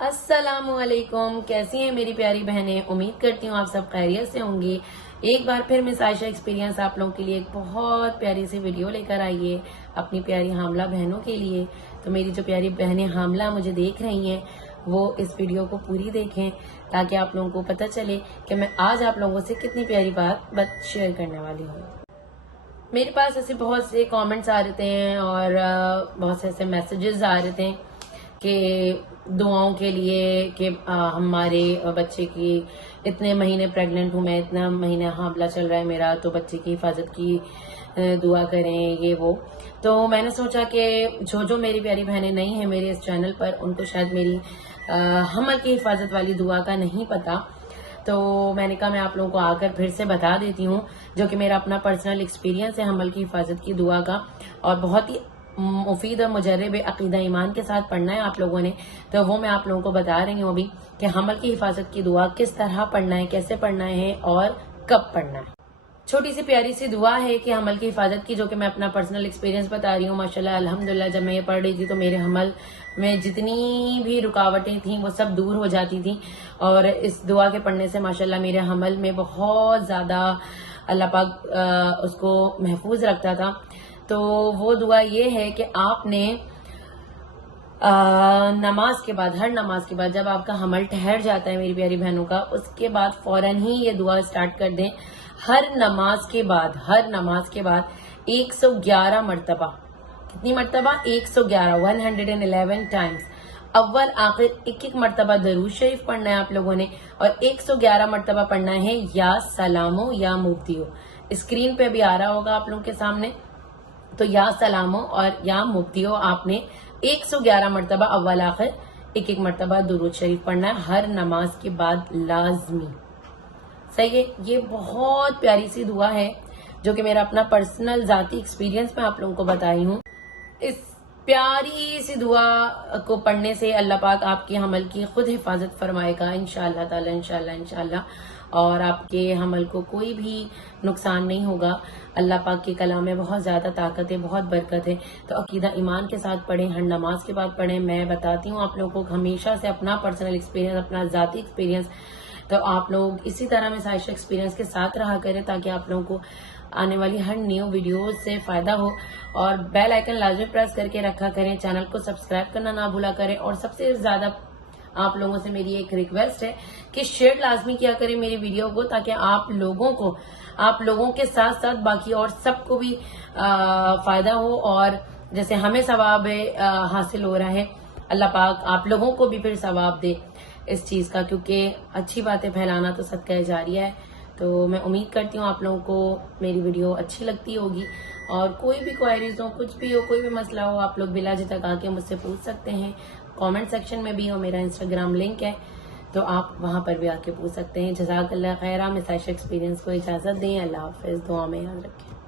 अस्सलाम वालेकुम। कैसी हैं मेरी प्यारी बहनें? उम्मीद करती हूँ आप सब खैरियत से होंगे। एक बार फिर मिस आयशा एक्सपीरियंस आप लोगों के लिए एक बहुत प्यारी सी वीडियो लेकर आई है अपनी प्यारी हामला बहनों के लिए। तो मेरी जो प्यारी बहनें हामला मुझे देख रही हैं वो इस वीडियो को पूरी देखें ताकि आप लोगों को पता चले कि मैं आज आप लोगों से कितनी प्यारी बात शेयर करने वाली हूँ। मेरे पास ऐसे बहुत से कमेंट्स आ रहे थे और बहुत से ऐसे मैसेजेस आ रहे थे कि दुआओं के लिए कि हमारे बच्चे की इतने महीने प्रेग्नेंट हूँ मैं, इतना महीने हामला चल रहा है मेरा, तो बच्चे की हिफाजत की दुआ करें ये वो। तो मैंने सोचा कि जो मेरी प्यारी बहनें नहीं हैं मेरे इस चैनल पर उनको शायद मेरी हमल की हिफाजत वाली दुआ का नहीं पता, तो मैंने कहा मैं आप लोगों को आकर फिर से बता देती हूँ जो कि मेरा अपना पर्सनल एक्सपीरियंस है हमल की हिफाजत की दुआ का। और बहुत ही मुफीद और मुजर्रब अकीदा ईमान के साथ पढ़ना है आप लोगों ने, तो वो मैं आप लोगों को बता रही हूँ अभी कि हमल की हिफाजत की दुआ किस तरह पढ़ना है, कैसे पढ़ना है और कब पढ़ना है। छोटी सी प्यारी सी दुआ है कि हमल की हिफाजत की, जो कि मैं अपना पर्सनल एक्सपीरियंस बता रही हूँ। माशाल्लाह अल्हम्दुलिल्लाह जब मैं ये पढ़ रही थी तो मेरे हमल में जितनी भी रुकावटें थी वो सब दूर हो जाती थी और इस दुआ के पढ़ने से माशाल्लाह मेरे हमल में बहुत ज्यादा अल्लाह पाक उसको महफूज रखता था। तो वो दुआ ये है कि आपने नमाज के बाद, हर नमाज के बाद जब आपका हमल ठहर जाता है मेरी प्यारी बहनों का, उसके बाद फौरन ही ये दुआ स्टार्ट कर दें। हर नमाज के बाद 111 मरतबा, कितनी मरतबा? 111 टाइम्स अव्वल आखिर एक मरतबा दरूद शरीफ पढ़ना है आप लोगों ने और 111 मरतबा पढ़ना है या सलामो या मुफ्तियो। स्क्रीन पे भी आ रहा होगा आप लोगों के सामने, तो या सलामो और या मुफ्तियो आपने 111 मरतबा अव्वल आखिर एक मरतबा दुरूद शरीफ पढ़ना है हर नमाज के बाद लाजमी। सही है, ये बहुत प्यारी सी दुआ है जो कि मेरा अपना पर्सनल जाती एक्सपीरियंस में आप लोगों को बताई हूँ। इस प्यारी सी दुआ को पढ़ने से अल्लाह पाक आपके हमल की खुद हिफाजत फरमाएगा इंशाअल्लाह ताला, इंशाअल्लाह, और आपके हमल को कोई भी नुकसान नहीं होगा। अल्लाह पाक के कलाम में बहुत ज्यादा ताकत है, बहुत बरकत है। तो अकीदा ईमान के साथ पढ़ें, हर नमाज के बाद पढ़ें। मैं बताती हूँ आप लोगों को हमेशा से अपना पर्सनल एक्सपीरियंस, अपना जाती एक्सपीरियंस, तो आप लोग इसी तरह में साइशा एक्सपीरियंस के साथ रहा करें ताकि आप लोगों को आने वाली हर न्यू वीडियोस से फायदा हो। और बेल आइकन लाजमी प्रेस करके रखा करें, चैनल को सब्सक्राइब करना ना भूला करें। और सबसे ज्यादा आप लोगों से मेरी एक रिक्वेस्ट है कि शेयर लाजमी किया करें मेरी वीडियो को ताकि आप लोगों के साथ साथ बाकी और सबको भी फायदा हो और जैसे हमें सवाब हासिल हो रहा है, अल्लाह पाक आप लोगों को भी फिर सवाब दे इस चीज का, क्योंकि अच्छी बातें फैलाना तो सदका जारिया है। तो मैं उम्मीद करती हूँ आप लोगों को मेरी वीडियो अच्छी लगती होगी और कोई भी क्वेरीज हो, कुछ भी हो, कोई भी मसला हो, आप लोग बिला झिझक आके मुझसे पूछ सकते हैं। कमेंट सेक्शन में भी हो, मेरा इंस्टाग्राम लिंक है तो आप वहां पर भी आके पूछ सकते हैं। जज़ाकल्लाह खैरा। मिस आयशा एक्सपीरियंस को इजाजत दें। अल्लाह हाफिज। दुआ में याद रखें।